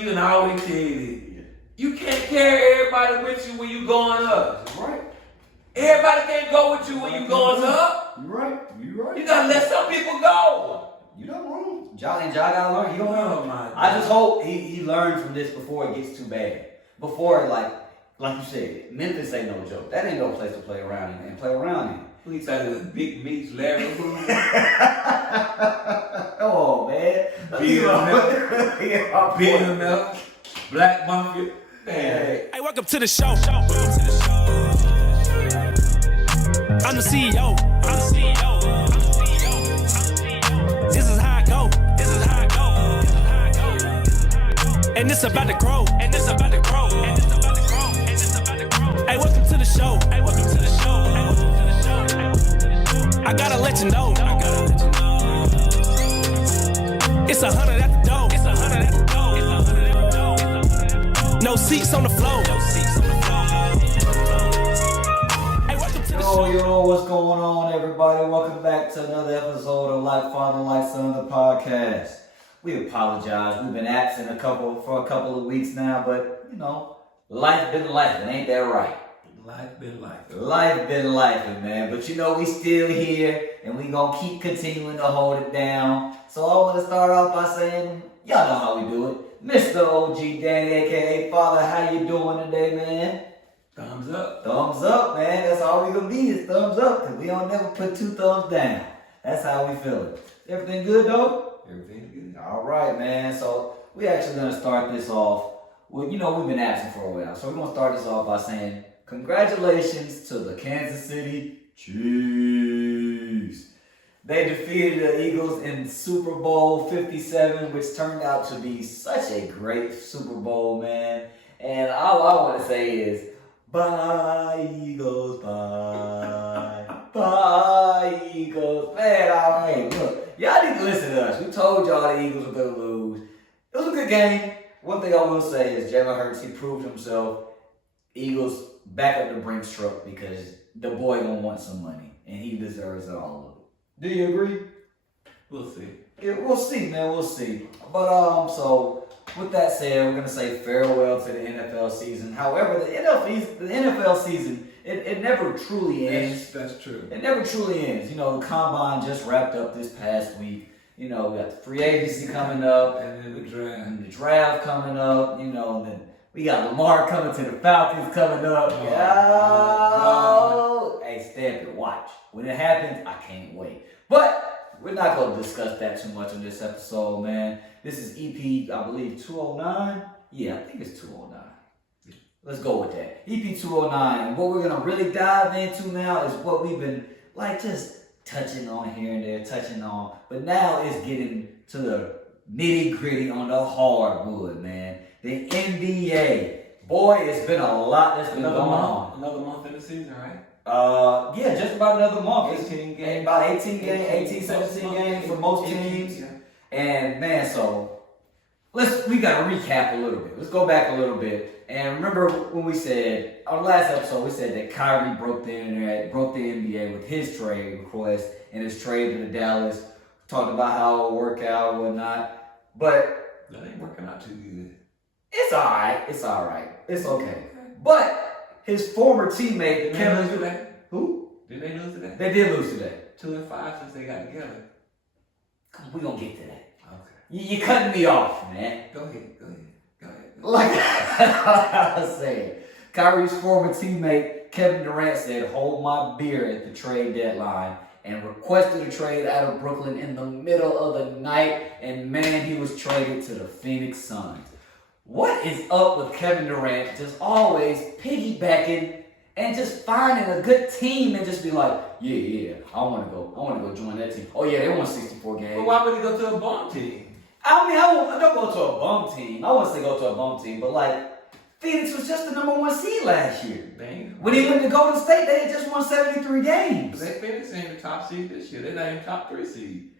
you and I always tell you this. You can't carry everybody with you when you going up. That's right. Everybody can't go with you when you going up. You're right. You're right. You gotta let some people go. You don't wrong. Ja gotta learn. He don't Oh learn. my I just hope he learns from this before it gets too bad. Before, like you said, Memphis ain't no joke. That ain't no place to play around in and play around in. We started with Big Meats, Larry Food. Oh man. Beer milk, Black Bucket. Hey, welcome to the show. I'm the CEO. This is how I go. And it's about to grow. Hey, welcome to the show. I gotta let you know. It's 100 at the door. No seats on the floor. Hey, welcome to the show. Yo, what's going on, everybody? Welcome back to another episode of Like Father, Like Son, the podcast. We apologize. We've been absent for a couple of weeks now, but life been life. It ain't that right? life been life. Life been life, man. But we still here, and we gonna keep continuing to hold it down. So I want to start off by saying, y'all know how we do it. Mr. OG Danny, aka Father, how you doing today, man? Thumbs up. Thumbs up, man. That's all we gonna be is thumbs up, because we don't never put two thumbs down. That's how we feeling. Everything good, though? Everything's good. All right, man. So we actually gonna start this off. Well, we've been absent for a while, so we're gonna start this off by saying congratulations to the Kansas City Chiefs. They defeated the Eagles in Super Bowl 57, which turned out to be such a great Super Bowl, man. And all I want to say is, bye, Eagles, bye. Bye, Eagles. Man, all right, look, y'all need to listen to us. We told y'all the Eagles were going to lose. It was a good game. One thing I will say is Jalen Hurts, he proved himself. Eagles back up the Brinks truck because the boy gonna want some money, and he deserves it all of it. Do you agree? We'll see. Yeah, we'll see, man. We'll see. But so with that said, we're gonna say farewell to the NFL season. However, the NFL season, it never truly ends. That's true. It never truly ends. The combine just wrapped up this past week. We got the free agency coming up, and then the draft. And the draft coming up. And then we got Lamar coming to the Falcons coming up. Hey, stamp it, watch. When it happens, I can't wait. But we're not going to discuss that too much on this episode, man. This is EP, I believe, 209. Yeah, I think it's 209. Let's go with that. EP 209. And what we're going to really dive into now is what we've been, just touching on here and there, but now it's getting to the nitty gritty on the hardwood, man. The NBA, boy, it's been a lot that's been going on. Another month in the season, right? Yeah, just about another month. 18 games. About 18 games, 17 games for most teams. Yeah. And man, so we gotta recap a little bit. Let's go back a little bit. And remember when we said, on the last episode, we said that Kyrie broke the NBA with his trade request and his trade to the Dallas. Talked about how it would work out and whatnot. But that ain't working out too good. It's alright. It's okay. But his former teammate, Kevin. Lose today? Who? Did they lose today? They did lose today. 2-5 since they got together. We're gonna get to that. Okay. You're cutting me off, man. Go ahead. Like I was saying, Kyrie's former teammate Kevin Durant said, "Hold my beer" at the trade deadline and requested a trade out of Brooklyn in the middle of the night. And man, he was traded to the Phoenix Suns. What is up with Kevin Durant just always piggybacking and just finding a good team and just be like, yeah, I want to go join that team. Oh yeah, they won 64 games. But why would he go to a bum team? I don't go to a bum team. I wouldn't say go to a bum team, but Phoenix was just the number 1 seed last year. Dang. When he went to Golden State, they had just won 73 games. They Phoenix ain't the top seed this year. They're not even top 3 seed.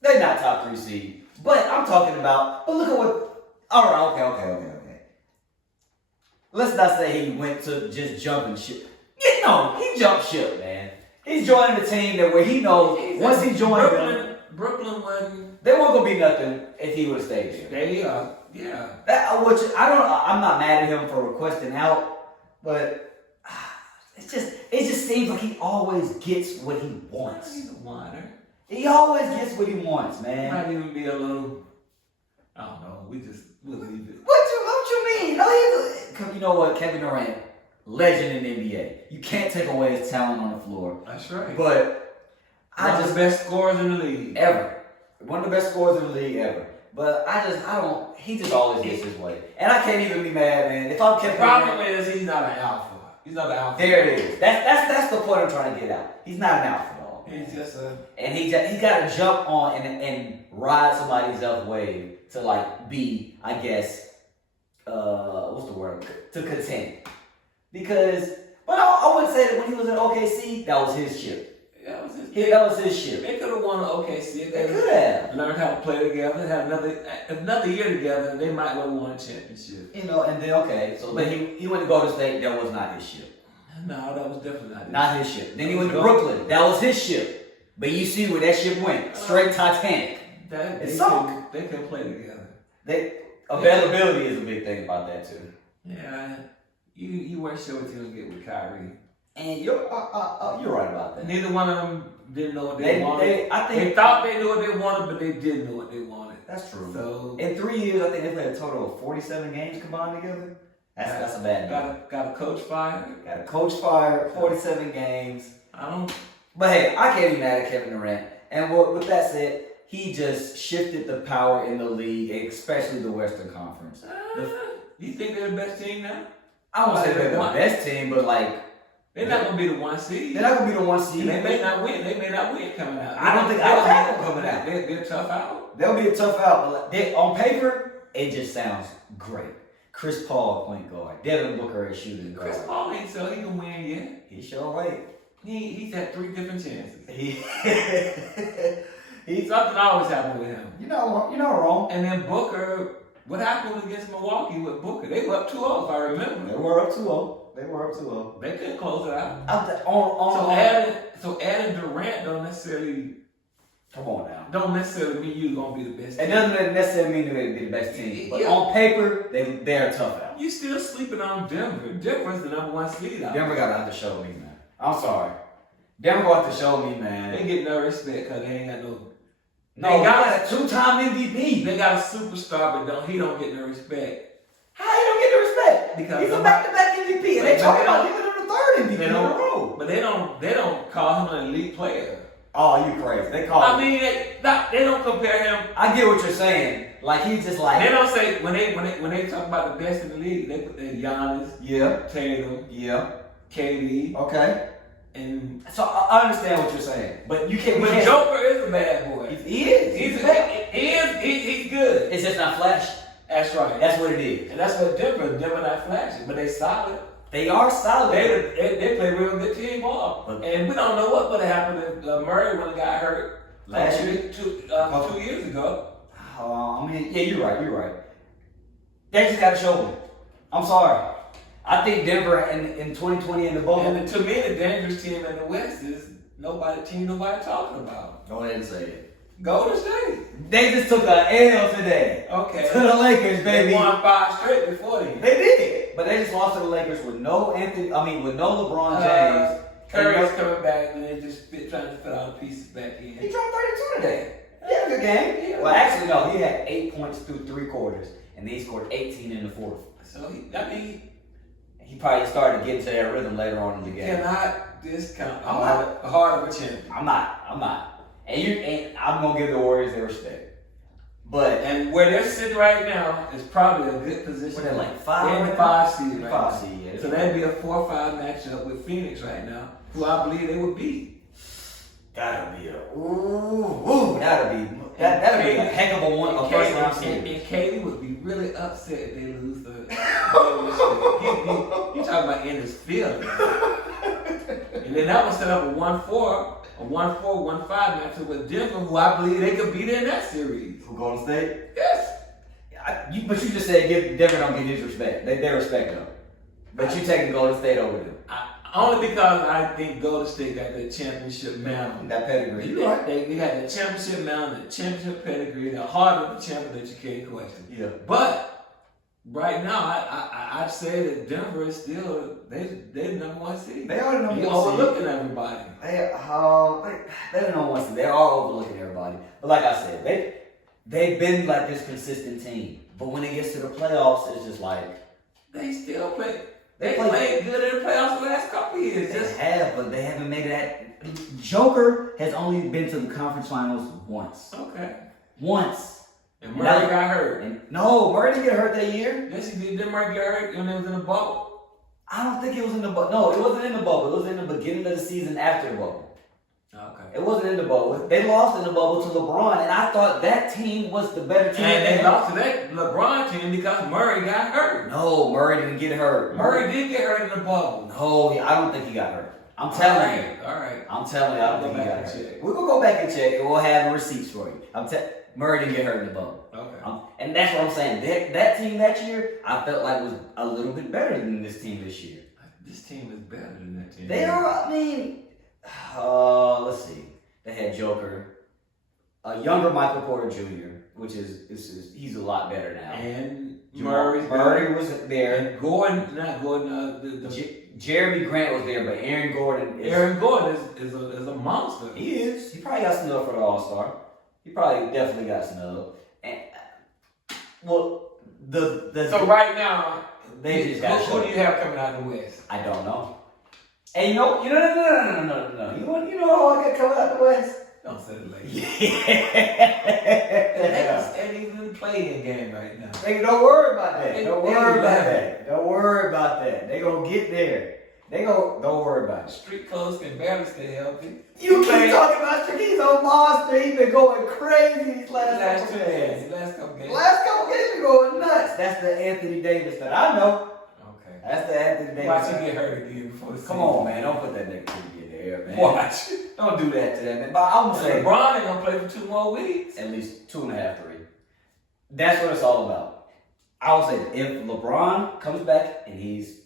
They're not top 3 seed. But I'm talking about, but look at what, all right, okay. Let's not say he went to just jumping ship. Yeah, no, he jumped ship, man. He's joining the team that where he knows once he joined them, Brooklyn wasn't. they weren't going to be nothing if he would have stayed there. They Yeah. I'm not mad at him for requesting out, but it just seems like he always gets what he wants. He's a whiner. He always gets what he wants, man. Might even be a little. I don't know. We'll leave it. What you mean? No, you know what, Kevin Durant, legend in the NBA. You can't take away his talent on the floor. That's right. But One of the best scorers in the league ever. One of the best scorers in the league ever. But he just always gets his way. And I can't even be mad, man. If I'm Kevin Durant. The problem is he's not an alpha. He's not an alpha. There it is. That's the point I'm trying to get out. He's not an alpha dog. He's just a. And he got to jump on and ride somebody else's wave to like be, I guess, what's the word? To contend. Because, but I would say that when he was in OKC, that was his ship. That was his. That was his ship. They could have won OKC. If They could have. learned how to play together, had another year together, they might have won a championship. You know, and then but he went to Golden State. That was not his ship. No, that was definitely not his ship. Then he went to Brooklyn. That was his ship. But you see where that ship went. Straight Titanic. It sunk. They can play together. Availability is a big thing about that too. Yeah, you weren't sure what you were gonna get with Kyrie. And you're right about that. Neither one of them didn't know what they wanted. They thought they knew what they wanted, but they didn't know what they wanted. That's true. So in 3 years, I think they played a total of 47 games combined together. That's a bad deal. Got a coach fired. Got a coach fired. 47 games. But hey, I can't be mad at Kevin Durant. And with that said, he just shifted the power in the league, especially the Western Conference. You think they're the best team now? I won't say they're the best team, but like. They're not going to be the 1 seed. They're not going to be the 1 seed. And they may not win. They may not win coming out. I don't have them coming out. They're tough out. They'll be a tough out. But on paper, it just sounds great. Chris Paul, point guard. Devin Booker is shooting guard. Chris Paul ain't so he can win yet. He sure right. He's had 3 different chances. Something always happened with him. You're not wrong. And then Booker, what happened against Milwaukee with Booker? They were up 2-0, if I remember. They were up 2-0. They couldn't close it out. So adding Durant don't necessarily. Come on now. Don't necessarily mean you're gonna be the best. It doesn't necessarily mean they're gonna be the best team. But on paper, they're tough out. You still sleeping on Denver. Denver's the number 1 seed out. Denver got to have to show me, man. I'm sorry. Denver got to show me, man. They get no respect because they ain't got no. They got a 2-time MVP. They got a superstar, but he don't get no respect. How he don't get the respect? Because he's a back-to-back MVP, and they talk about giving him the 3rd MVP in a row. But they don't call him an elite player. Oh, you crazy? They call. They don't compare him. I get what you're saying. Like he's just like. They don't say when they talk about the best in the league, they put Giannis, Tatum, KD. Okay. And so I understand what you're saying, but you can't. But Joker is a bad boy. He is. He's good. It's just not flashy. That's right. That's what it is. And that's what Denver not flashy, but they solid. They are solid. They play real good team ball. And we don't know what would have happened if Murray would have got hurt last year, 2 years ago. You're right. They just got to show me. I'm sorry. I think Denver in 2020 in the bubble. And to me, the dangerous team in the West is nobody talking about. Go ahead and say it. Golden State. They just took an L today. Okay. To the Lakers, baby. They won 5 straight before them. They did. But they just lost to the Lakers with no LeBron James. Curry's coming back and they just trying to fit all the pieces back in. He dropped 32 today. He had a good game. Yeah. Well, actually, no. He had 8 points through 3 quarters, and then he scored 18 in the 4th. So, he probably started to get into that rhythm later on in the game. Cannot discount a heart of a champion. I'm not. And I'm gonna give the Warriors their respect. And where they're sitting right now is probably a good position. They're like 5. They're in the 5 seed right now. 5 seed, yeah. So that'd be a 4-5 matchup with Phoenix right now, who I believe they would beat. That'd be a heck of a first round series. And Katie would be really upset if they lose the. You talking about in his field. And then that would set up a 1-4, 1-5 matchup with Denver, who I believe they could beat in that series. Who, Golden State? Yes. But you just said Denver don't get his respect. They respect him. But you taking Golden State over them. Only because I think Golden State got the championship mantle. That pedigree. You right. They got the championship mantle, the championship pedigree, the heart of the champion that you can't question. Yeah. But right now, I'd say that Denver is still they're the number one seed. They are the number one seed. You're overlooking everybody. They're the number one seed. They are overlooking everybody. But like I said, they've been like this consistent team. But when it gets to the playoffs, it's just like they still play. They played good in the playoffs the last couple of years. They have, but they haven't made that. Joker has only been to the conference finals once. Okay. Once. And Murray got hurt. No, Murray didn't get hurt that year. Yes, he did. Didn't Murray get hurt when it was in the bubble? I don't think it was in the bubble. No, it wasn't in the bubble. It was in the beginning of the season after the bubble. Okay. It wasn't in the bubble. They lost in the bubble to LeBron, and I thought that team was the better team. And they lost to that LeBron team because Murray got hurt. No, Murray didn't get hurt. Murray did get hurt in the bubble. No, I don't think he got hurt. I'm telling you. All right. I'm telling you, I don't think he got hurt. We're going to go back and check, and we'll have the receipts for you. Murray didn't get hurt in the bubble. Okay. And that's what I'm saying. That team that year, I felt like was a little bit better than this team this year. This team is better than that team. They are, I mean, let's see. They had Joker, a younger Michael Porter Jr., which is he's a lot better now. And Murray was there. And Gordon, Jeremy Grant was there, but Aaron Gordon is a monster. He is. He probably got snub for the All-Star. He probably definitely got snub. And so right now, they just got who do you have coming out of the West? I don't know. And no. You know who I got coming out the West? Don't say the Lakers. Yeah. They ain't even playing game right now. Hey, don't worry about that. Don't worry about that. They gonna get there. Don't worry about it. Street clothes can barely stay healthy. You keep talking about Street. He's on monster. He's been going crazy these last couple games. Last couple games. Last couple games been going nuts. That's the Anthony Davis that I know. Okay. That's the Anthony Davis. Watch him get hurt again before the season. Come on, man. Don't put that nigga in there, man. Watch. Don't do that to that, man. But I'm gonna say LeBron ain't gonna play for 2 more weeks. at least 2.5, 3. That's what it's all about. I would say if LeBron comes back and he's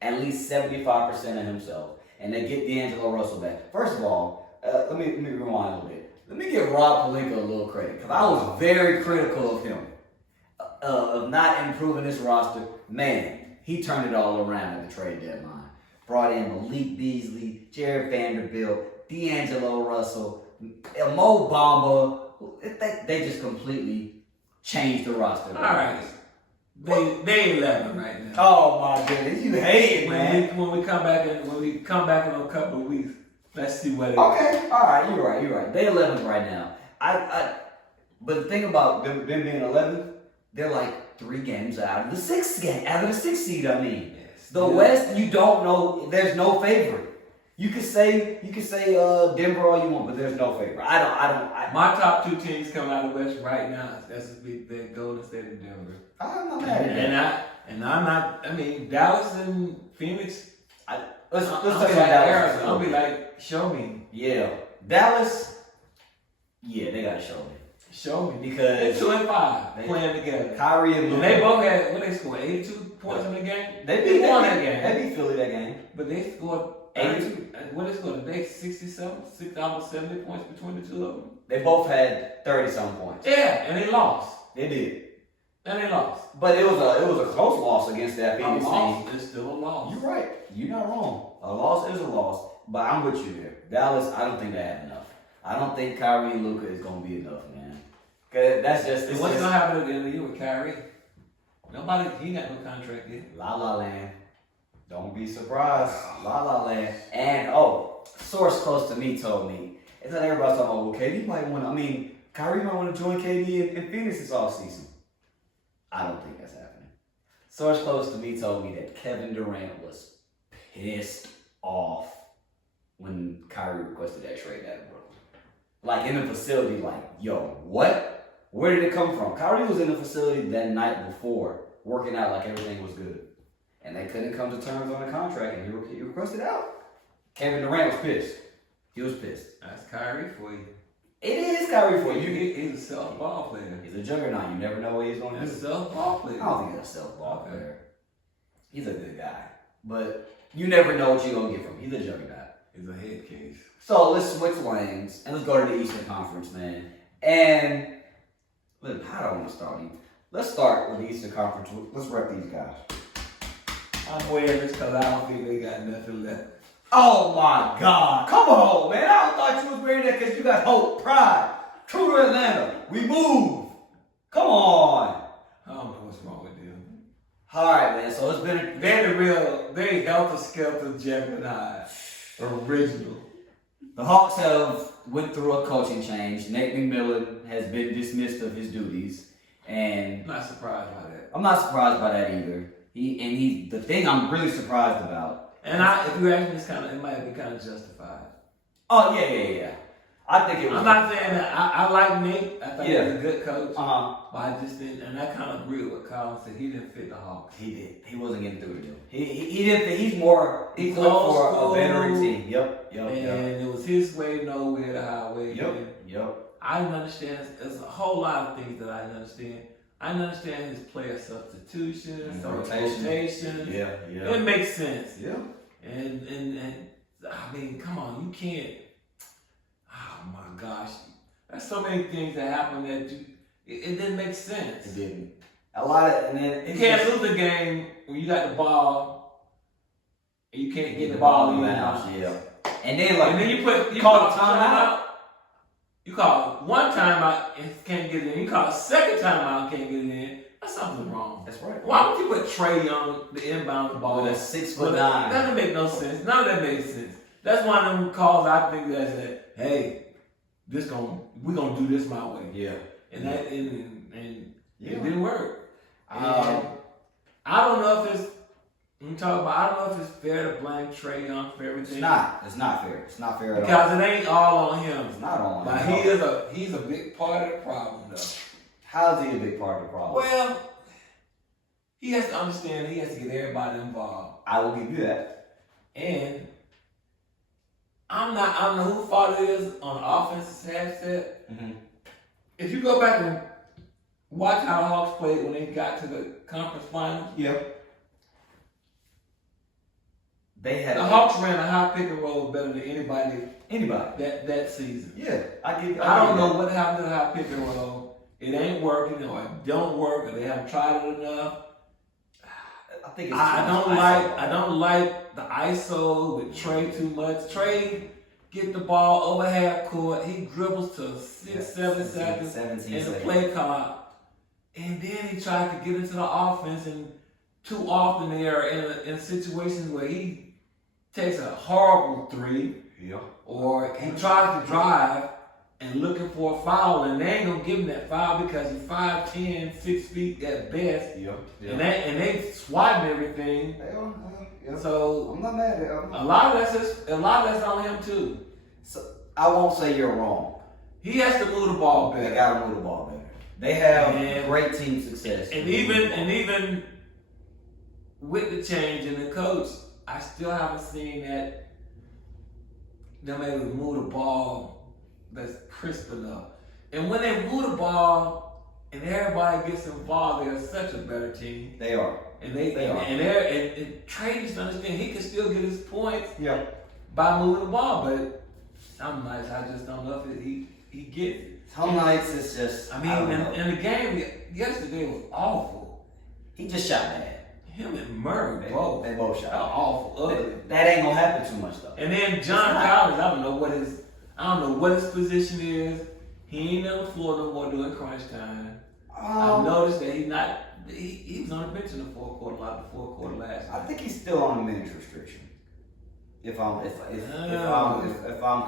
at least 75% of himself, and they get D'Angelo Russell back. First of all, let me rewind a little bit. Let me give Rob Pelinka a little credit, because I was very critical of him, of not improving this roster. Man, he turned it all around at the trade deadline. Brought in Malik Beasley, Jared Vanderbilt, D'Angelo Russell, Mo Bamba. They just completely changed the roster. All right. They 11 right now. Oh my goodness, you hate it, man. When we come back in a couple of weeks, let's see what it is. Okay, all right, you're right. They 11th right now. But the thing about them being 11th, they're like 3 games out of the 6th seed. I mean, yes. The West, you don't know. There's no favorite. You could say Denver all you want, but there's no favorite. My top 2 teams coming out of the West right now. That's the Golden State and Denver. I'm not mad at that. And I'm not. I mean, Dallas and Phoenix. Let's talk about Dallas. I'll be like, show me. Yeah, Dallas. Yeah, they gotta show me. Show me because they're 2 and 5 playing together. Kyrie and Luka. They both had they scored 82 points in the game. They won that game. They beat Philly that game. But they scored 82. What they scored? They 67, almost 70 points between the 2 of them. They both had 30-some points. Yeah, and they lost. They did. And they lost. But it was a close loss against that Phoenix team. It's still a loss. You're right. You're not wrong. A loss is a loss. But I'm with you there. Dallas, I don't think they have enough. I don't think Kyrie and Luka is going to be enough, man. Cause that's just. What's going to happen at the end of the year with Kyrie? He got no contract yet. La La Land. Don't be surprised. La La Land. And, source close to me told me. It's not everybody's talking about, well, KD might want to, Kyrie might want to join KD in Phoenix this offseason. I don't think that's happening. Source close to me told me that Kevin Durant was pissed off when Kyrie requested that trade out of Brooklyn. Like in the facility, like, yo, what? Where did it come from? Kyrie was in the facility that night before, working out like everything was good. And they couldn't come to terms on a contract, and he requested out. Kevin Durant was pissed. He was pissed. That's Kyrie for you. It is Kyrie for you. He's a self-ball player. He's a juggernaut. You never know what he's going to do. He's a self-ball player. I don't think he's a self-ball player. He's a good guy. but you never know what you're gonna get from him. He's a juggernaut. It's a head case. So let's switch lanes and let's go to the Eastern Conference, man. And look, how do I want to start? Let's start with the Eastern Conference. Let's rep these guys. I'm wearing this because I don't think they got nothing left. Oh my God! Come on, man! I thought you was wearing that because you got hope, pride. True to Atlanta, we move. Come on. I don't know what's wrong with them. All right, man. So it's been They helter skelter juggernaut. Original. the Hawks have went through a coaching change. Nate McMillan has been dismissed of his duties, and I'm not surprised by that. I'm not surprised by that either. He's the thing I'm really surprised about. And if you ask me, it might be kind of justified. Oh yeah. I think it was. I'm not saying that I like Nate. I think he's a good coach. But I just didn't, and I kind of agree with what Colin said. He didn't fit the Hawks. He did. He wasn't getting through to them. He didn't fit. He's more equipped old for school. a veteran team. Yep. And it was his way, no way, the highway. Yep. I didn't understand. There's a whole lot of things that I didn't understand. I didn't understand his player substitutions, rotations. Yeah. It makes sense. Yeah. And I mean, come on, you can't. Oh my gosh, there's so many things that happen that it didn't make sense. It didn't. A lot of, and then you can't lose the game when you got the ball and you can't get the ball in the house. Yeah. And then you call a timeout. You call one timeout and can't get it in. You call a second timeout and can't get it in. That's something wrong. That's right. Why would you put Trae Young, the inbound ball? With a 6'9". That doesn't make no sense. None of that made sense. That's one of them calls I think that said, hey, we're gonna do this my way. Yeah. And that and it didn't work. I don't know if it's I don't know if it's fair to blame Trae Young for everything. It's not. It's not fair. It's not fair at all. Because it ain't all on him. It's not all on but him. He's a big part of the problem though. How is he a big part of the problem? Well, he has to understand he has to get everybody involved. I will give you that. And I don't know who fault it is on the offensive half set. Mm-hmm. If you go back and watch how the Hawks played when they got to the conference finals, the Hawks ran a high pick and roll better than anybody that season. Yeah, I don't know what happened to the high pick and roll. It ain't working, or it don't work, or they haven't tried it enough. I don't like the ISO with Trae too much. Trae get the ball over half court. He dribbles to 7 seconds in the play clock, and then he tries to get into the offense. And too often they are in situations where he takes a horrible three, or he tries to drive and looking for a foul, and they ain't gonna give him that foul because he's 5'10", 6 feet at best. And they swatting everything. So I'm not mad at him. a lot of that's on him too. So I won't say you're wrong. He has to move the ball better. They gotta move the ball better. They have great team success. And even with the change in the coach, I still haven't seen that them able to move the ball that's crisp enough. And when they move the ball and everybody gets involved, they're such a better team. They are. And they are. And Trae needs to understand he can still get his points by moving the ball, but some nights I just don't know if he gets it. Some nights it's just. I mean, in the game yesterday was awful. He just shot bad. Him and Murray, They both shot. Awful, ugly. That ain't gonna happen too much though. And then John Collins, I don't know what his position is. He ain't on the floor no more during crunch time. I noticed that he was on the bench in the fourth quarter last night. I think he's still on a minutes restriction. If I'm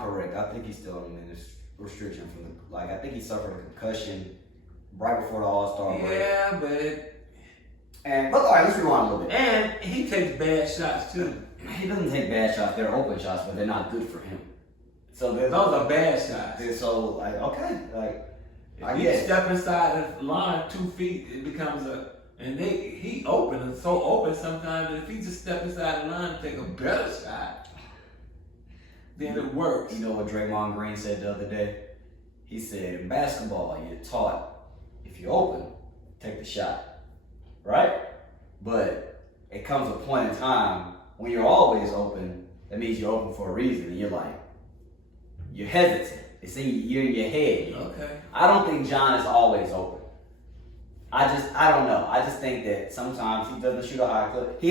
correct, I think he's still on a minutes restriction I think he suffered a concussion right before the All-Star break. Yeah, but all right, let's rewind a little bit. And he takes bad shots too. He doesn't take bad shots. They're open shots, but they're not good for him. So those are bad shots. So if you step inside the line 2 feet, it becomes he open and so open sometimes that if he just step inside the line and take a better shot, then it works. You know what Draymond Green said the other day? He said, in basketball, you're taught if you're open, take the shot, right? But it comes a point in time when you're always open, that means you're open for a reason. And you're hesitant. It's you're in your head. Okay. I don't think John is always open. I don't know. I just think that sometimes he doesn't shoot a high clip.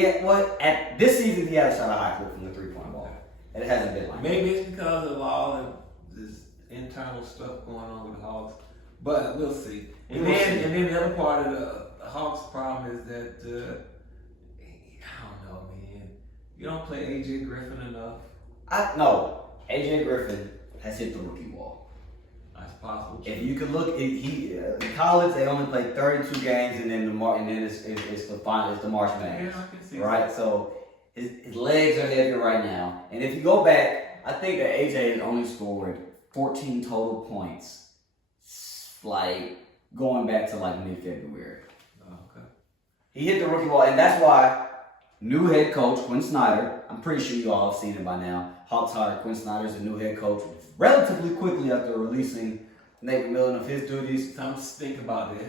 At this season he has shot a high clip from the 3-point ball. And it hasn't been like maybe it's because of all of this internal stuff going on with the Hawks. But we'll see. And then the other part of the Hawks' problem is that I don't know, man. You don't play AJ Griffin enough. No, AJ Griffin has hit the rookie wall. That's possible. If you can look, in college they only played 32 games, and then it's the final, it's the March Madness. Yeah, I can see right? that. So his legs are heavy right now, and if you go back, I think that AJ has only scored 14 total points, like going back to like mid-February. Oh, okay. He hit the rookie wall, and that's why new head coach Quinn Snyder. I'm pretty sure you all have seen it by now. Hawks hired Quinn Snyder as the new head coach relatively quickly after releasing Nate McMillan of his duties. Time to think about that.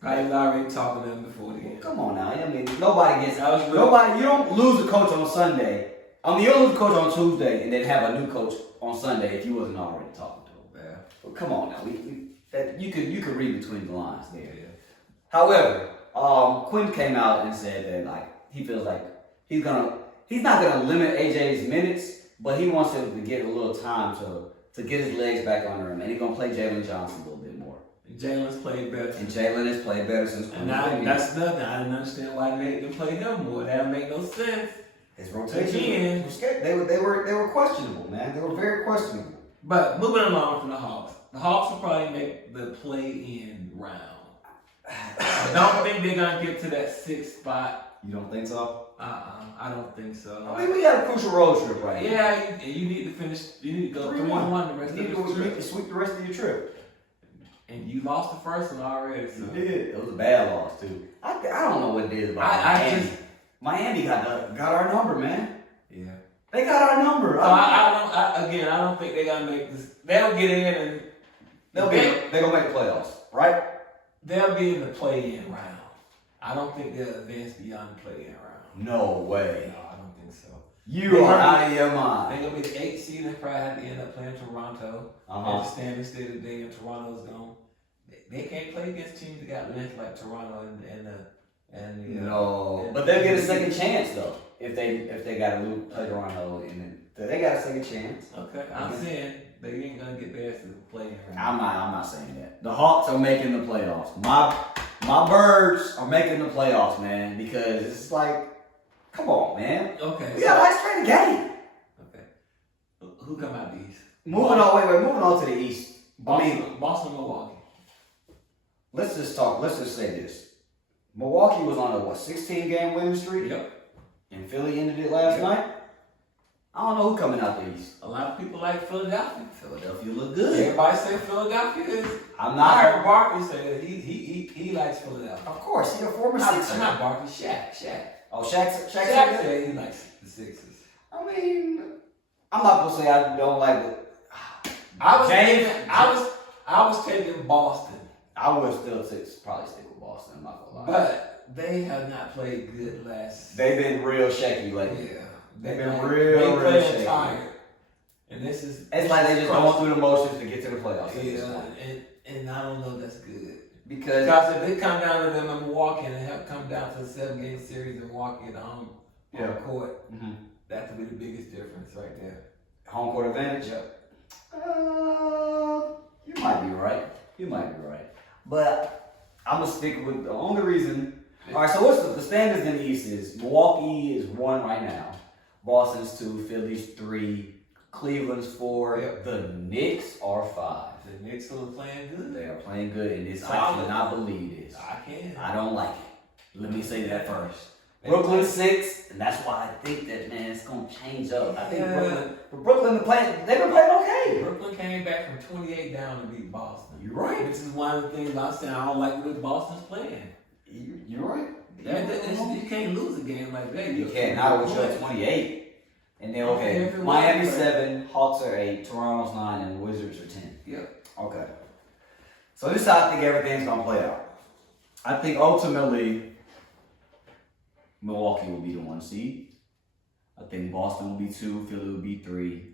Probably already talking to them before the game. Come on now. I mean, nobody gets That was real. nobody. You don't lose a coach on Sunday. I mean, you don't lose a coach on Tuesday and then have a new coach on Sunday if you wasn't already talking to him. Yeah. Well, come on now. You could read between the lines there. Yeah. However, Quinn came out and said that like he feels like he's not gonna limit AJ's minutes, but he wants him to get a little time to get his legs back under him, and he's gonna play Jalen Johnson a little bit more. Jalen's played better. And Jalen has played better since Quinn. And now that's nothing. I didn't understand why Nate didn't play him more. That make no sense. His rotation Again. was scared. They were questionable, man. They were very questionable. But moving along from the Hawks will probably make the play-in round. I don't think they're gonna get to that 6th spot. You don't think so? I don't think so. I mean, we got a crucial road trip right now. Yeah, you need to finish. You need to go 3-1 the rest You of need the to trip. sweep the rest of your trip. And you lost the first one already. So. You did. It was a bad loss too. I don't know what it is about Miami. Miami got our number, man. Yeah. They got our number. So I don't think they're gonna make this. They'll get in and they're gonna make the playoffs, right? They'll be in the play-in round. I don't think they'll advance beyond the play-in round. No way. No, I don't think so. You are out of your mind. They're gonna be the 8th seed. They probably have to end up playing Toronto. Understand the state of the day, and Toronto's gone. They can't play against teams that got length like Toronto and the. No, but they'll get a second chance though if they got to play Toronto, and they got a second chance. Okay, I'm saying they ain't gonna get past the play-in round. I'm not saying that. The Hawks are making the playoffs. My birds are making the playoffs, man, because it's like, come on, man. Okay. We got to straight the game. Okay. Who come out the East? Moving on to the East. Boston, Milwaukee. Let's just say this. Milwaukee was on a 16-game winning streak? Yep. And Philly ended it last night? I don't know who coming out the East. A lot of people like Philadelphia. Philadelphia look good. Everybody say Philadelphia is. I'm I not. heard Barkley say that he likes Philadelphia. Of course, he's a former Not Sixer. Barkley, Shaq. Oh, Shaq Said he likes the Sixers. I mean, I'm not gonna say I don't like it. I was taking Boston. I would still probably stick with Boston. I'm not gonna lie. But they have not played good last. They've been real shaky lately. Yeah, They've been real shaky. tired. And this is. It's like they just going through the motions to get to the playoffs. Yeah, and I don't know if that's good. Because if it come down to them in Milwaukee and it have come down to a 7-game series in Milwaukee at home court, that could be the biggest difference right there. Home court advantage. Yep. You might be right. But I'm gonna stick with the only reason. All right. So what's the standings in the East is Milwaukee is 1 right now. Boston's 2. Philly's 3. Cleveland's 4. Yep. The Knicks are 5. The Knicks are playing good. They are playing good, and this I Solid. cannot believe this. I can. I don't like it. Let me say that first. Brooklyn 6, and that's why I think that it's gonna change up. I think Brooklyn they've been playing okay. Brooklyn came back from 28 down to beat Boston. You're right. Which is one of the things I'm saying I don't like the way Boston's playing. You're right. You can't lose a game like that. You can't. Now we're showing 28. And then, Miami 7, Hawks are 8, Toronto's 9, and Wizards are 10. Yep. Okay. So this is how I think everything's going to play out. I think ultimately, Milwaukee will be the 1 seed. I think Boston will be 2, Philly will be 3.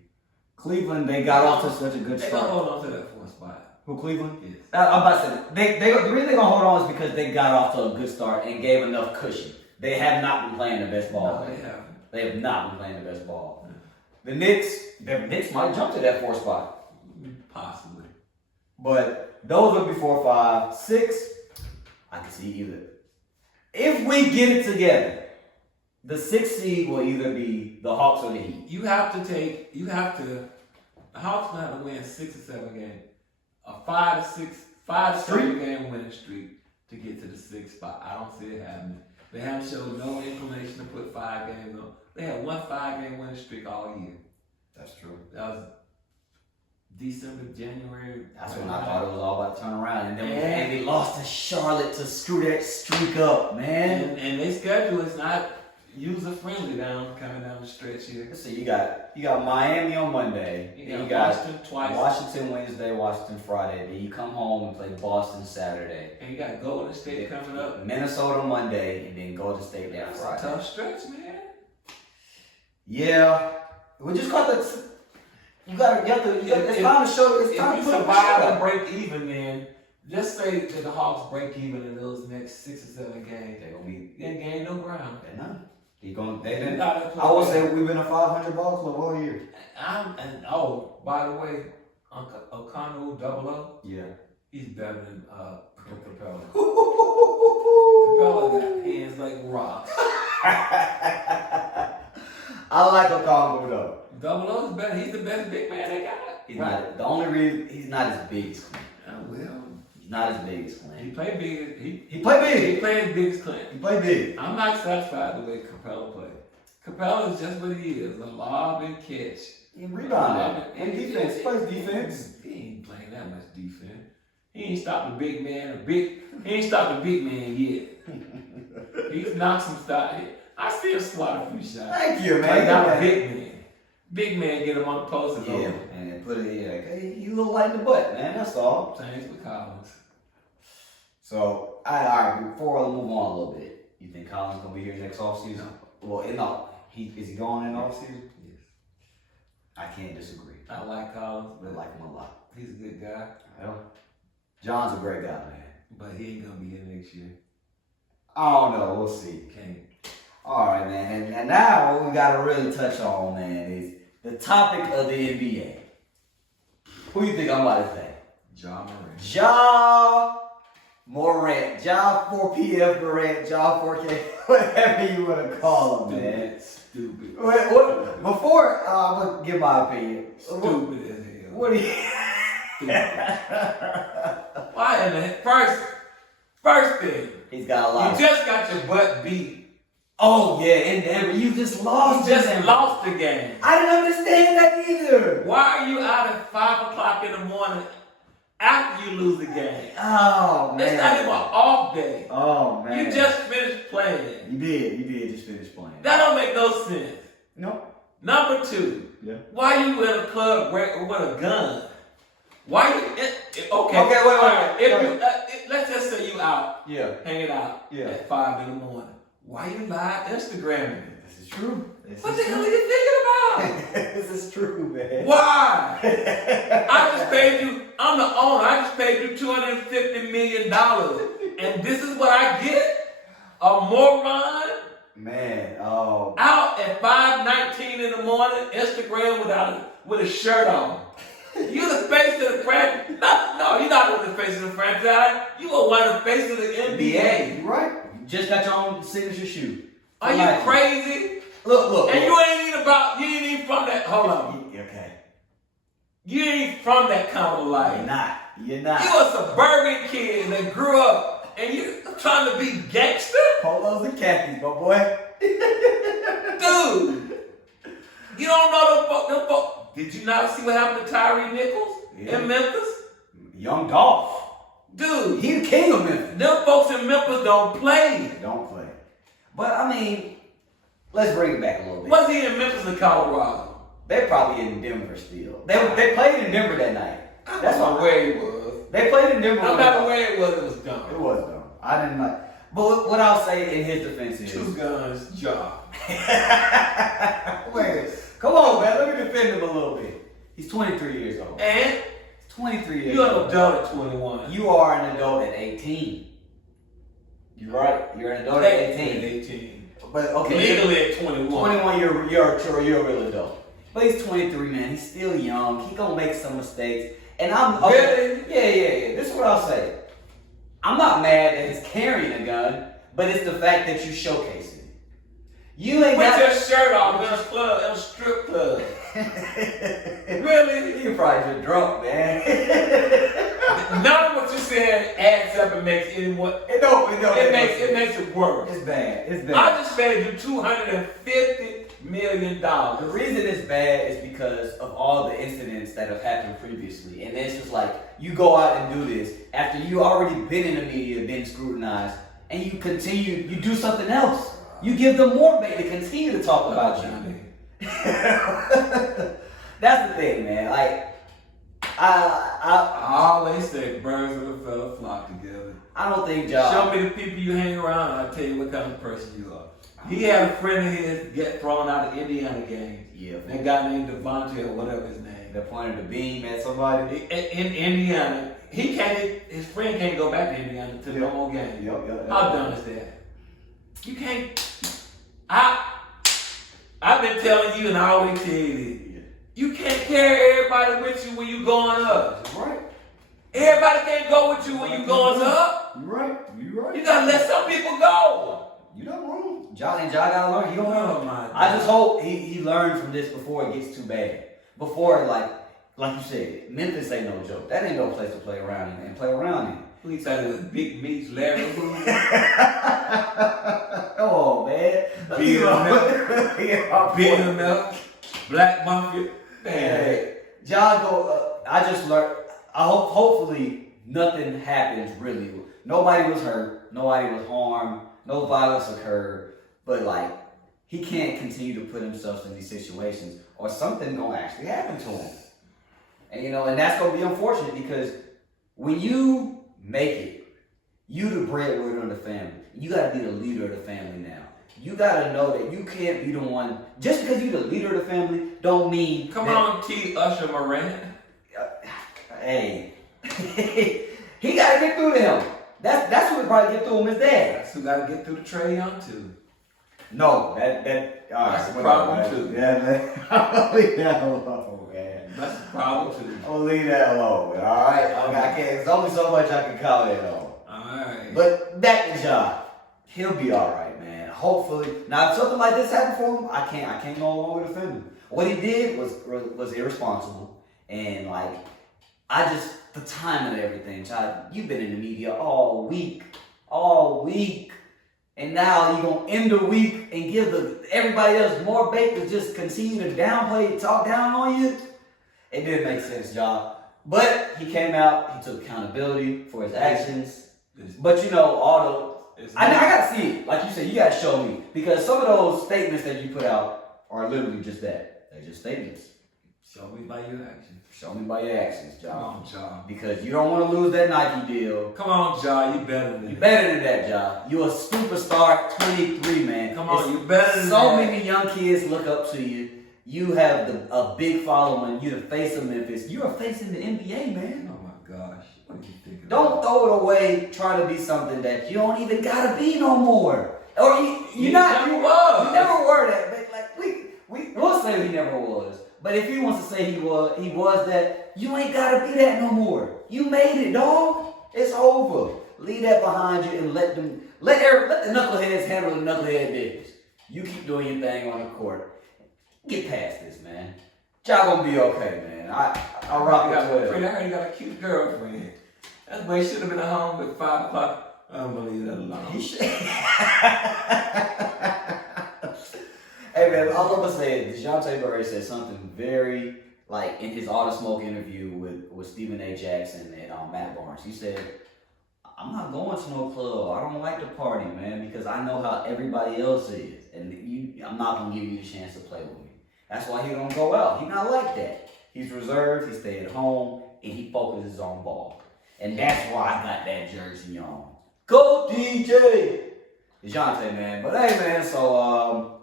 Cleveland, they got off to such a good They start. gonna hold on to that 4th spot. Who, Cleveland? Yes. I'm about to say, the reason they're going to hold on is because they got off to a good start and gave enough cushion. They have not been playing the best ball. No, they haven't. They have not been playing the best ball. The Knicks might jump to that 4th spot. Possibly. But those would be 4, 5, 6. I can see either. If we get it together, the 6th seed will either be the Hawks or the Heat. The Hawks will have to win 6 or 7 games. A 5 to 7 game winning streak to get to the 6th spot. I don't see it happening. They haven't showed no inclination to put 5 games on. They had one 5-game winning streak all year. That's true. That was December, January. That's when I thought it was all about to turn around. And then they lost to Charlotte to screw that streak up, man. And their schedule is not user friendly coming down the stretch here. Let's see, you got Miami on Monday. You got Washington twice. Washington Wednesday, Washington Friday. Then you come home and play Boston Saturday. And you got Golden State coming up. Minnesota Monday, and then Golden State down Friday. It's a tough stretch, man. Yeah, we just got to. You got to. It's time to show. It's time to If put you up survive a and show. break even, man. Just say that the Hawks break even in those next 6 or 7 games. They're gonna be. They ain't gained no ground. They're not. They've been. I would say we've been a 500 ball club all year. By the way, O'Connell 00, Yeah. he's better than Capella. Capella Capella got hands like rocks. I like Okongwu though. 00 is better. He's the best big man they got. He's not. The only reason he's not as big as Clint. Well, He's not as big as Clint. he played big. He played He big. played as big as Clint. He played big. I'm not satisfied the way Capella played. Capella is just what he is, a lob and catch. He rebounded. And defense. He plays defense. He ain't playing that much defense. He ain't stopped the big man. He ain't stopped the big man yet. He's knocked some stuff. I see him swat a few shots. Thank you, man. Like not a big man. Big man get him on the post and Yeah, over. and put it he's a little light in the butt, man. That's all. Same with Collins. So, all right. Before I move on a little bit, you think Collins gonna be here next offseason? Well, no. Is he going in offseason? Yes. I can't disagree. I like Collins, I but like him a lot. he's a good guy. Well, John's a great guy, man. But he ain't gonna be here next year. I don't know. We'll see. Can't. All right, man. And now what we got to really touch on, man, is the topic of the NBA. Who you think I'm about to say? Ja Morant. Ja Morant. Ja 4PF Morant. Ja 4K. Whatever you want to call him, man. Stupid. What? Before I'm going to give my opinion. Stupid as hell. What do you... Why in the first thing? He's got a lot You just got your butt beat. Oh, yeah, and Denver. You just lost. You just lost the game. I didn't understand that either. Why are you out at 5 o'clock in the morning after you lose the game? Oh, man. It's not even an off day. Oh, man. You just finished playing. You did just finish playing. That don't make no sense. No. Number 2. Yeah. Why you in a club with a gun? Why you? Okay, wait. Let's just say you out, Yeah. hanging out Yeah. at 5 in the morning. Why you live Instagramming? This is true. What the hell are you thinking about? This is true, man. Why? I just paid you. I'm the owner. I just paid you $250 million, and this is what I get? A moron Man, oh. out at 5:19 in the morning, Instagram with a shirt on. You the face of the franchise. No, you're not the face of the franchise. You are one of the faces of the NBA. You right. You just got your own signature shoe. Are you crazy? Look. And you ain't even from that. Hold on. Okay. You ain't from that kind of life. You're not. You a suburban kid that grew up, and you trying to be gangster, Polos and khakis, my boy. dude. You don't know them folks. Did you not see what happened to Tyree Nichols in Memphis? Young Dolph. Dude, He the king of Memphis. them folks in Memphis don't play. Don't play. But, I mean, let's bring it back a little bit. Was he in Memphis or Colorado? They're probably in Denver still. They played in Denver that night. That's not why where he was. they played in Denver. No matter where it was dumb. It was though. I didn't like. But what I'll say in his defense is... 2 guns, Ja. Wait, come on, man. Let me defend him a little bit. He's 23 years old. And 23 years you're old. an adult at 21. You are an adult at 18. You're right. You're an adult at 18. 18. But okay, Legally at 21. 21, you're a real adult. But he's 23, man. He's still young. He gonna make some mistakes. And I'm okay. Yeah. This is what I'll say. I'm not mad that he's carrying a gun, but it's the fact that you showcase it. You ain't got your shirt off in a club, in a strip club. Really? You probably just drunk, man. None of what you said adds up and makes anyone. It makes it worse. It's bad. It's bad. I just paid you $250 million. The reason it's bad is because of all the incidents that have happened previously. And it's just like, you go out and do this after you already been in the media, been scrutinized, and you continue, you do something else. You give them more bait to continue to talk about you. That's the thing, man. Like, I always say birds of a feather flock together. I don't think Ja. Show me the people you hang around, and I'll tell you what kind of person you are. He had a friend of his get thrown out of Indiana games. Yeah. That guy named Devontae or whatever his name. That pointed the beam at somebody. In Indiana, his friend can't go back to Indiana to no more games. Yep. How dumb is that? You can't. I've been telling you, and I always tell you this. You can't carry everybody with you when you going up. That's right. Everybody can't go with you when you going up. You're right. You gotta let some people go. You don't wrong. Ja gotta learn. You don't Oh know. my I just hope he learned from this before it gets too bad. Before, like you said, Memphis ain't no joke. That ain't no place to play around in and play around in. Please say it was Big Meats, Larry Hoover. Come on, man. Beer milk, Black Bucket. Hey, Ja I just learned. I hope, hopefully, nothing happens really. Nobody was hurt. Nobody was harmed. No violence occurred. But like, he can't continue to put himself in these situations, or something gonna actually happen to him. And and that's gonna be unfortunate because when you make it, you the breadwinner of the family. You gotta be the leader of the family now. You gotta know that you can't be the one. Just because you're the leader of the family, don't mean. Come on, T. Usher Morant. Hey, he gotta get through to him. That's who would probably get through him. His dad. That's who gotta get through the Trae Young too. No, that's a problem too. Yeah, man. I'll leave that alone, man. That's a problem too. I'll leave that alone, man. All right, I can't. There's only so much I can comment on. Alright. But back to Ja, he'll be all right, man. Hopefully. Now, if something like this happened for him, I can't no longer defend him. What he did was irresponsible, and like, the timing of everything, child. You've been in the media all week, and now you're gonna end the week and give everybody else more bait to just continue to downplay, talk down on you. It didn't make sense, Ja. But he came out, he took accountability for his actions. But I gotta see it. Like you said, you gotta show me. Because some of those statements that you put out are literally just that. They're just statements. Show me by your actions. Show me by your actions, Ja. Come on, Ja. Because you don't want to lose that Nike deal. Come on, Ja. You better than that. You better than that, Ja. You a superstar, 23, man. Come on, you better than that. So many young kids look up to you. You have a big following. You're the face of Memphis. You're a face in the NBA, man. Oh my gosh. What are you thinking? Don't throw it away trying to be something that you don't even gotta be no more. Or you never were that. But like we'll say he never was. But if he wants to say he was that, you ain't gotta be that no more. You made it, dog. It's over. Leave that behind you and let the knuckleheads handle the knucklehead business. You keep doing your thing on the court. Get past this, man. Y'all gonna be okay, man. I rock it well. I heard he got a cute girlfriend. That's why he should have been at home at 5 o'clock. I don't believe that alone. Hey man, all I'm gonna say is DeJounte Murray said something very, like, in his All the Smoke interview with Stephen A. Jackson and Matt Barnes. He said, I'm not going to no club. I don't like to party, man, because I know how everybody else is. And I'm not going to give you the chance to play with me. That's why he don't go out. He's not like that. He's reserved, he stay at home, and he focuses on ball. And that's why I got that jersey on. Go DJ. DeJounte, man. But hey, man, so,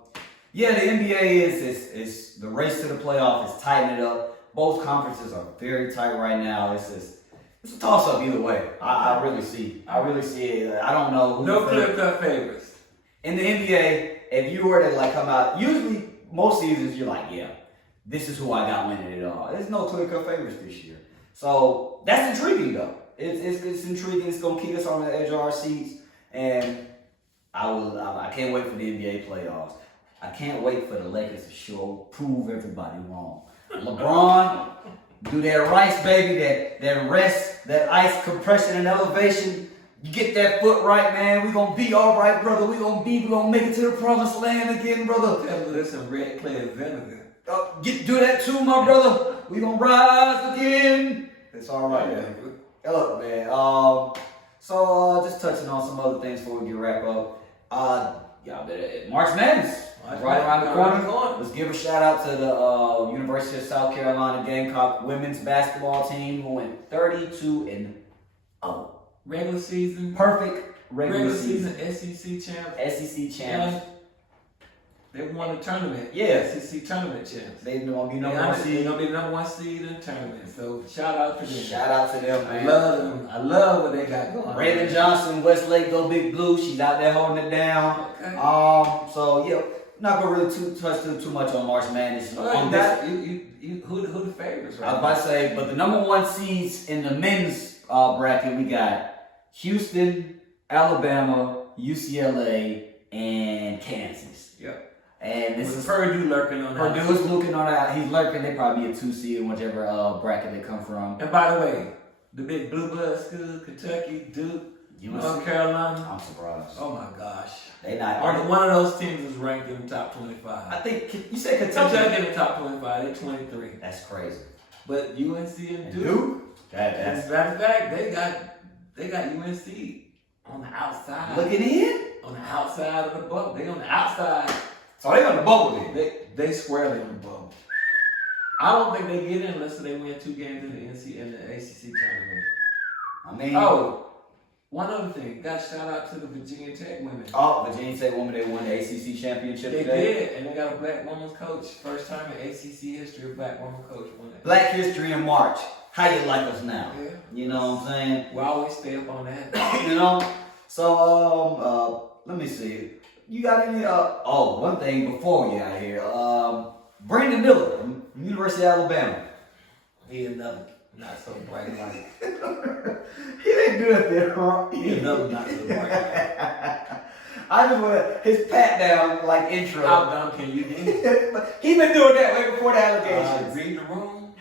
yeah, the NBA is the race to the playoff is tightening it up. Both conferences are very tight right now. It's a toss-up either way. I really see it. I don't know. No clear-cut favorites. In the NBA, if you were to like come out, usually most seasons you're like, yeah, this is who I got winning it all. There's no clear-cut favorites this year. So that's intriguing though. It's intriguing. It's gonna keep us on the edge of our seats. And I can't wait for the NBA playoffs. I can't wait for the Lakers to prove everybody wrong. LeBron, do that rice, baby, that rest, that ice compression and elevation. You get that foot right, man. We gonna be all right, brother. We gonna make it to the promised land again, brother. There's some red clay and vinegar. Do that too, my brother. We gonna rise again. It's all right, man. Hey, look, man. So just touching on some other things before we get wrap up. Y'all better March Madness. Right around the corner. Let's give a shout out to the University of South Carolina Gamecock women's basketball team who went 32-0. Regular season. Perfect regular season. SEC champs. SEC champs. They won the tournament. Yeah. SEC tournament champs. They're going to be number 1 seed. They're going to be number 1 seed in the tournament. So shout out to them. Shout out to them, man. I love them. I love what they got going. Raven Johnson, Westlake, go Big Blue. She's out there holding it down. Okay. So yeah, not gonna really touch too much on March Madness. Who the favorites? Right? I was about to say, but the number 1 seeds in the men's bracket, we got Houston, Alabama, UCLA, and Kansas. Yep. And this is Purdue lurking on that. Purdue is looking on that. He's lurking. They probably be a 2 seed in whichever bracket they come from. And by the way, the big blue blood school, Kentucky, Duke, North Carolina. I'm surprised. Oh my gosh. They not. One of those teams is ranked in the top 25. I think you said Kentucky. Kentucky in the top 25. They're 23. That's crazy. But UNC and Duke. Duke? As a matter of fact, they got UNC on the outside. Looking in? On the outside of the bubble. They on the outside. So they on the bubble then? They squarely on the bubble. I don't think they get in unless they win 2 games in the ACC tournament. I mean, one other thing. Got shout out to the Virginia Tech women. Oh, Virginia Tech women, they won the ACC championship They today. did, and they got a black woman's coach. First time in ACC history, a black woman coach won it. Black History in March. How you like us now? Yeah. You know what I'm saying? We always stay up on that. You know? So, let me see. You got any, one thing before we get out here. Brandon Miller from University of Alabama. He another not so bright light. He didn't do it there, huh? He another not so bright light. I just want his pat down, like, intro. How dumb can you get? He been doing that way before the allegations. Read the room.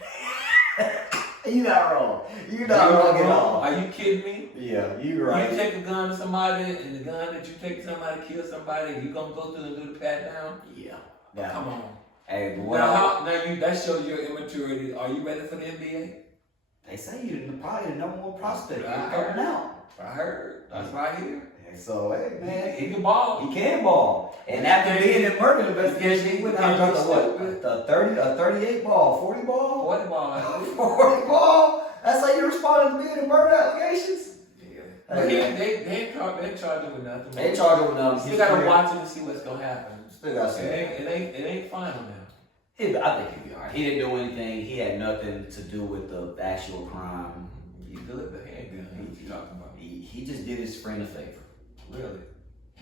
You not wrong. You not wrong at all. Are you kidding me? Yeah, you right. You take a gun to somebody, and the gun that you take to somebody kill somebody, and you gonna go through and do the pat down? Yeah. Come on. Hey, but that shows your immaturity. Are you ready for the NBA? They say you're probably the number 1 prospect. I You're heard. coming out. I heard. That's right here. And so, hey, man. He can ball. He can ball. And after being in murder investigation, he went out and got a 38 ball, 40 ball? 40 ball. 40 ball? That's how you responded to being in murder allegations? Yeah. They charge him with nothing. They charge him with nothing. You gotta watch him to see what's gonna happen. Still gotta see. It ain't final now. I think he'll be alright. He didn't do anything. He had nothing to do with the actual crime. He delivered the handgun. What you talking about? He just did his friend a favor. Really?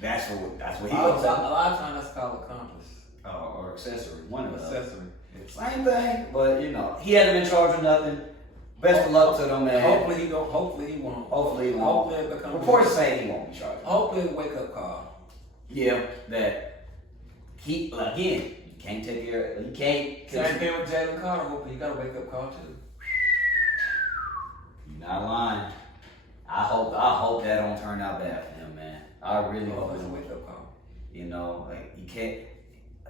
That's what he A was. lot of times that's called accomplice. Or accessory. One of them. Accessory. Same thing, but he hasn't been charged with nothing. Best of luck to them, man. Hopefully he won't. Hopefully he won't. Hopefully it becomes. Reports saying he won't be charged. Hopefully it's a wake up call. Yeah, that he again. You can't take care. You can't. Same thing with Jalen Carter. Hopefully you got a wake up call too. You're not lying. I hope that don't turn out bad for him, man. I really hope it's a wake up call. You know, like you can't.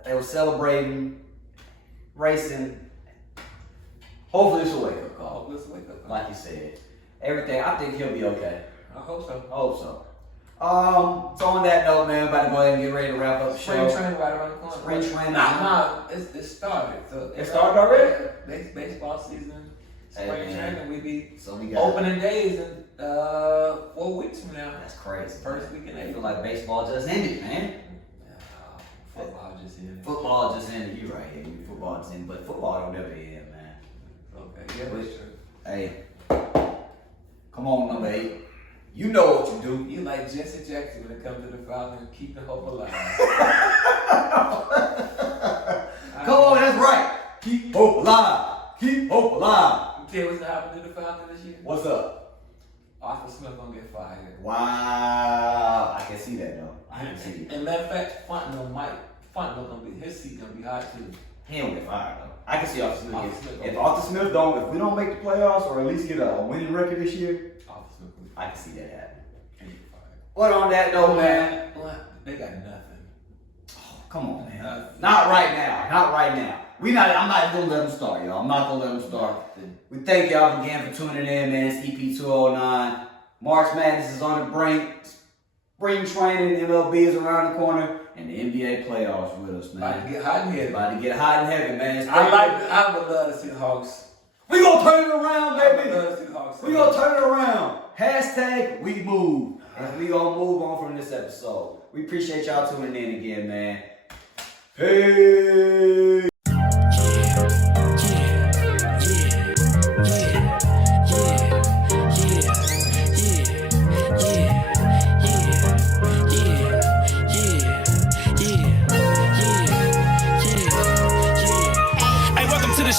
They were celebrating, racing. Hopefully it's a wake up call. Hopefully it's a wake up call. Like you said, everything. I think he'll be okay. I hope so. I hope so. So on that note, man, about to go ahead and get ready to wrap up the show. Spring training right around the corner. Spring training. Nah, it started. So it started already? Baseball season spring training. We be so we got opening days in 4 weeks from now. That's crazy. First week in I feel April. like baseball just ended, man. Football just ended. Football just ended. You right here. Football just ended, but football don't never end, man. Okay, yeah, that's true. Hey, come on, number 8. You know what you do. You like Jesse Jackson when it comes to the Falcons, keep the hope alive. Come on, that's right. Keep hope alive. Keep hope alive. You tell you what's happening to the Falcons this year? What's up? Arthur Smith gonna get fired. Wow. I can see that though. I can see it. And matter of fact, Fontenot gonna be his seat gonna be hot too. He don't get fired though. I can see Arthur Smith. Arthur Smith. If Arthur Smith if we don't make the playoffs or at least get a winning record this year, Arthur Smith will I can see that happening. get fired. But on that note, man. They got nothing. Oh, come on, man. Nothing. Not right now. Not right now. I'm not gonna let them start, y'all. I'm not gonna let them start. We thank y'all again for tuning in, man. It's EP 209. March Madness is on the brink. Spring training, MLB is around the corner, and the NBA playoffs with us, man. About to get hot in here. About to get hot and heavy, man. I would love to see the Hawks. We gonna turn it around, I would baby. love to see the Hawks. We gonna turn it around. Hashtag we move. And we gonna move on from this episode. We appreciate y'all tuning in again, man. Hey.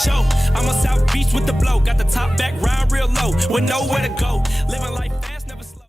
Show. I'm a South Beach with the blow. Got the top back round real low with nowhere to go. Living life fast.